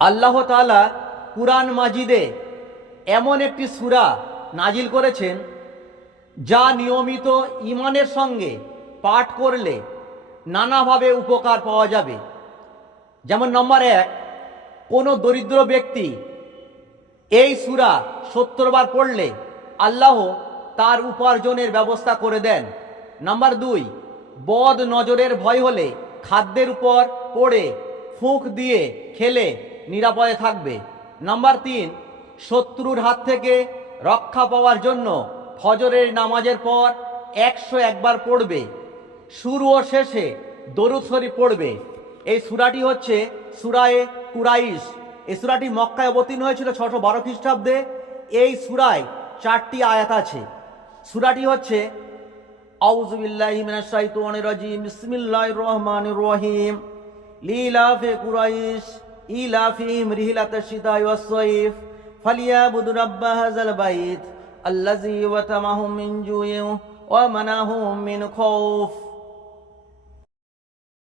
আল্লাহ তাআলা কুরআন মাজিদে এমন একটি সূরা নাজিল করেছেন যা নিয়মিত ঈমানের সঙ্গে পাঠ করলে নানাভাবে উপকার পাওয়া যাবে। যেমন নম্বর 1, কোনো দরিদ্র ব্যক্তি এই সূরা 70 বার পড়লে আল্লাহ তার উপার্জনের ব্যবস্থা করে দেন। নাম্বার 2, বদ নজরের ভয় হলে খাদ্যের উপর পড়ে ফুঁক দিয়ে খেলে নিরাপদে থাকবে। নাম্বার 3, শত্রুর হাত থেকে রক্ষা পাওয়ার জন্য ফজরের নামাজের পর 101 বার পড়বে, শুরু ও শেষে দরুদ শরীফ পড়বে। এই সূরাটি হচ্ছে সূরায়ে কুরাইশ। এই সূরাটি মক্কায় অবতীর্ণ হয়েছিল 612 খ্রিস্টাব্দে। এই সূরায় 4টি আয়াত আছে। সূরাটি হচ্ছে আউযু বিল্লাহি মিনাশ শাইতানির রাজিম, বিসমিল্লাহির রহমানির রহিম, লিলাফি কুরাইশ ইলাফিহিম রিহলাতাশ শিতাই ওয়াস সাইফ ফালিয়াবুদু রাব্ব হাযাল বাইত আল্লাযী ওয়াতামাহুম মিন জুইন ওয়া মানাহুম মিন খাউফ।